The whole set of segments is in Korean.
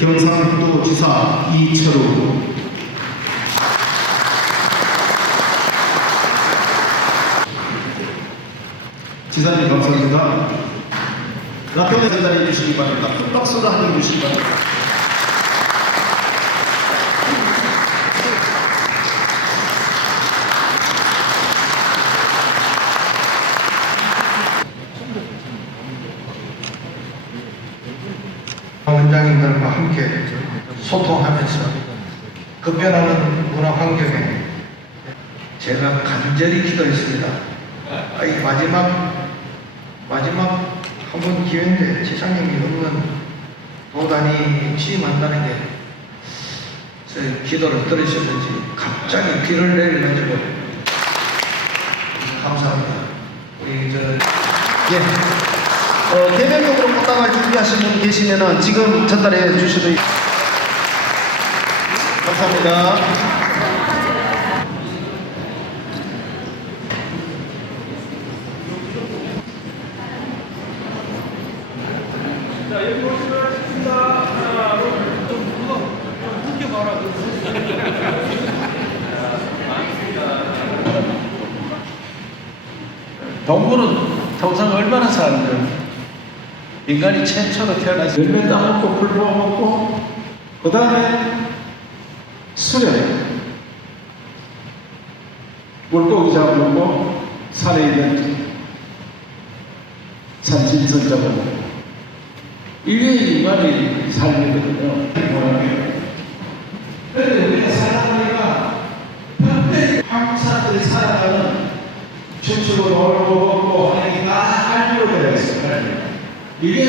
경상북도지사 이철우 지사님 감사합니다. 라떼 전달해 주시기 바랍니다. 큰 박수로 한번 주시기 바랍니다. 원장님들과 함께 소통하면서 급변하는 문화 환경에 제가 간절히 기도했습니다. 아, 이 마지막 마지막 한 번 기회인데 지상님이 없는 도단이 취임한다는 게 제 기도를 들으셨는지 갑자기 비를 내려가지고 감사합니다. 우리 저 예. 어, 개별적으로 꽃다발 준비하신 분 계시면은 지금 전달해 주셔도 있- 감사합니다. 동물은 평생 얼마나 사는데 인간이 최초로 태어나서 열매 따먹고 풀 먹고 그 다음에 수레 물고기 잡아먹고 산에 있는 산짐승 잡아먹고. 이게 인간의 삶이거든요. 그런데 우리가 살아보니까 평생 한국 사람들이 살아가는 춤추고 놀고 먹고 하는 게다 알고 되어 있습니다. 이게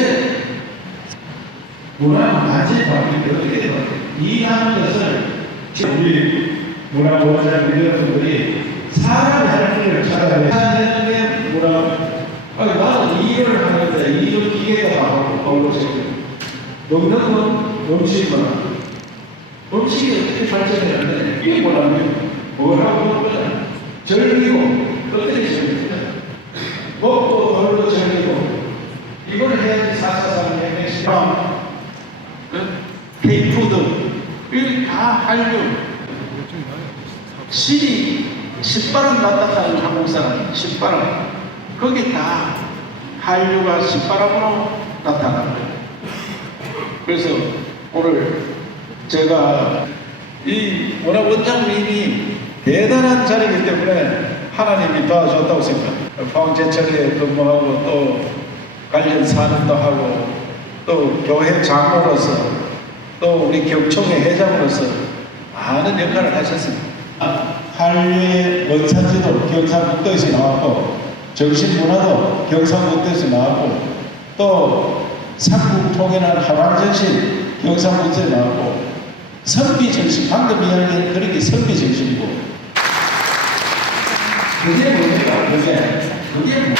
문화 가치 바뀌는데 어떻게 돼요? 이해하는 것을 지금 우리 문화 보호자 위원분들이 사람의 할 일을 찾아내야 되는 게 문화 아니 나는 일을 하는데 일을 기계가 나오고 걸로지 먹는 건 음식만 음식이 어떻게 발전되는데 이게 뭐라면 뭐라고 하는 거냐 즐기고 어떻게 먹고 놀고 즐기고 이걸 해야지 사사상 행행시랑 이게 다 한류 실이 신바람 났다 하는 한국 사람 신바람 그게 다 한류가 신바람으로 나타난 거예요. 그래서 오늘 제가 이 워낙 원장님이 대단한 자리이기 때문에 하나님이 도와줬다고 생각합니다. 포항제철에 근무하고 또 관련 사업도 하고 또 교회 장로로서 또 우리 경총회 회장으로서 많은 역할을 하셨습니다. 한류의 원산지도 경상북도에서 나왔고 정신문화도 경상북도에서 나왔고 또 삼국통일한 하방정신 경상북도에서 나왔고 선비정신 방금 이야기한 그런 게 선비정신이고 그게 뭡니까? 그게 그게